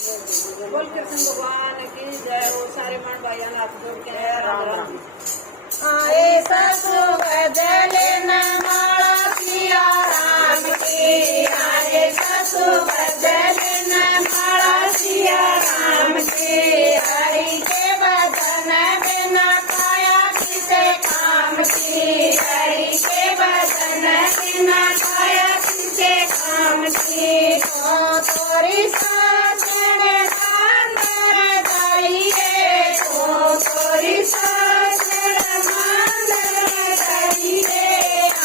बोल कृष्ण भगवान की जय हो। सारे मन भाई हाथ जोड़ के राम राम। आए ससु बदल न माला सिया राम की, आए ससु बदल न माला सिया राम की, हरि के बदन बिना काया किसे काम की, हरि के बदन बिना काया किसे काम की। तो तोरी सासण अंदर जाइए, तो तोरी सासण अंदर जाइए,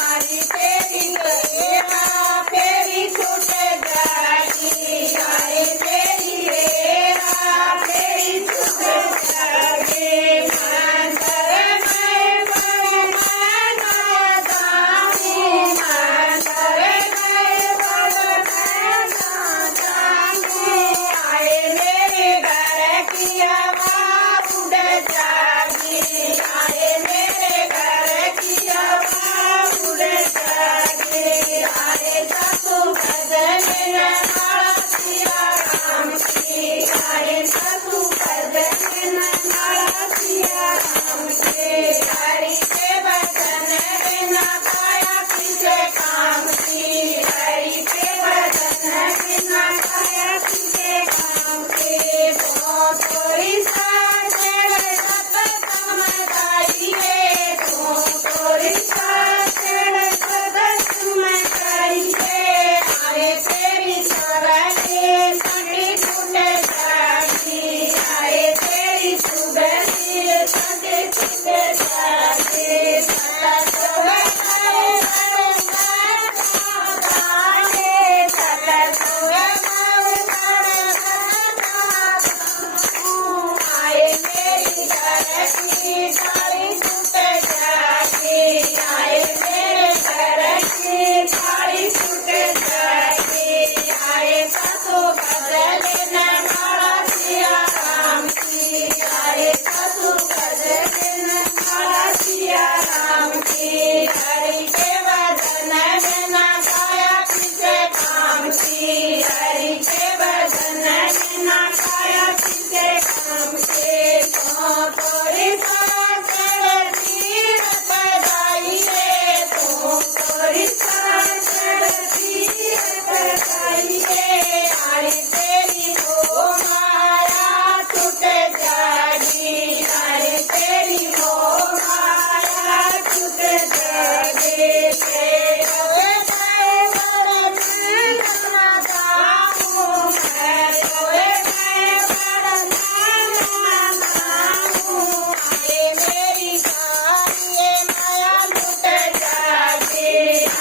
आरी तेरी रेवा फेरी छूट जागी, आरी तेरी रेवा फेरी छूट जागी। मंतर मैं बड़ मैं जाऊं, मंतर मैं बड़ मैं जाऊं, आए मेरे घर की आवाज़ उड़ जागी, आए मेरे घर की आवाज़ उड़ जागी। आए ससु बदल न माला सिया राम की, आए ससु बदल न माला सिया राम की, हरि के बदन बिना काया किसे काम की, हरि के बदन बिना काया किसे काम की। तो तोरी सासण सब समझाइए, तो तोरी सासण सब समझाइए, आए तेरी सरले संगी छूट जागी, आए तेरी सुगंधी संगी छूट जागी। सदा सोहे मैं गाए, सदा सोहे आए मेरी घर की साड़ी छूट जागी, आए मेरे घर की साड़ी छूट जागी। आए ससु बदल न माला सिया राम की, आए ससु बदल न माला सिया राम की, हरि के बदन बिना काया किसे काम की, हरि के बदन बिना काया किसे काम की। तो तोरी सासण तीरथ जाइए, तो तोरी सासण तीरथ जाइए, आरी तेरी हो माया छूट जागी, आरी तेरी हो माया छूट जागी। तेरे गए बड़ मैं न जाऊं, मैं तोरे गए बड़ मैं न जाऊं, आए मेरी सारी माया लुट जागी,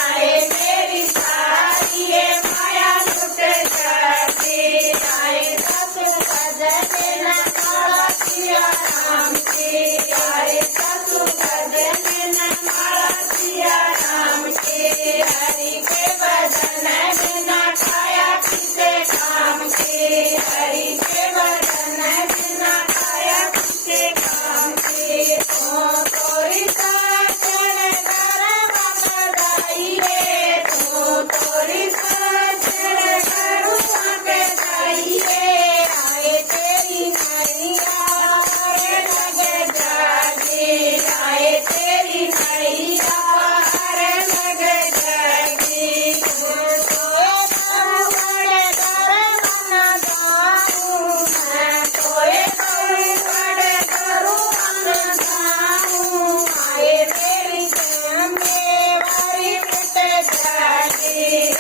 आए मेरी सारी माया लुट जागी। आए ससु बदल न माला सिया राम की, आए ससु बदल न माला सिया राम की, हरि के बदन बिना काया किसे काम की, हरि के बदन बिना काया किसे काम की। तो तोरी सासण गरबा जाइए, तो तोरी सासण गरबा जाइए, आए तेरी नैया पार लग जागी, आए तेरी नैया पार लग जागी। तोए बड़ गरबा जाऊं, मैं तोए बड़ गरबा जाऊं, आए तेरी जमेवारी मिट जागी,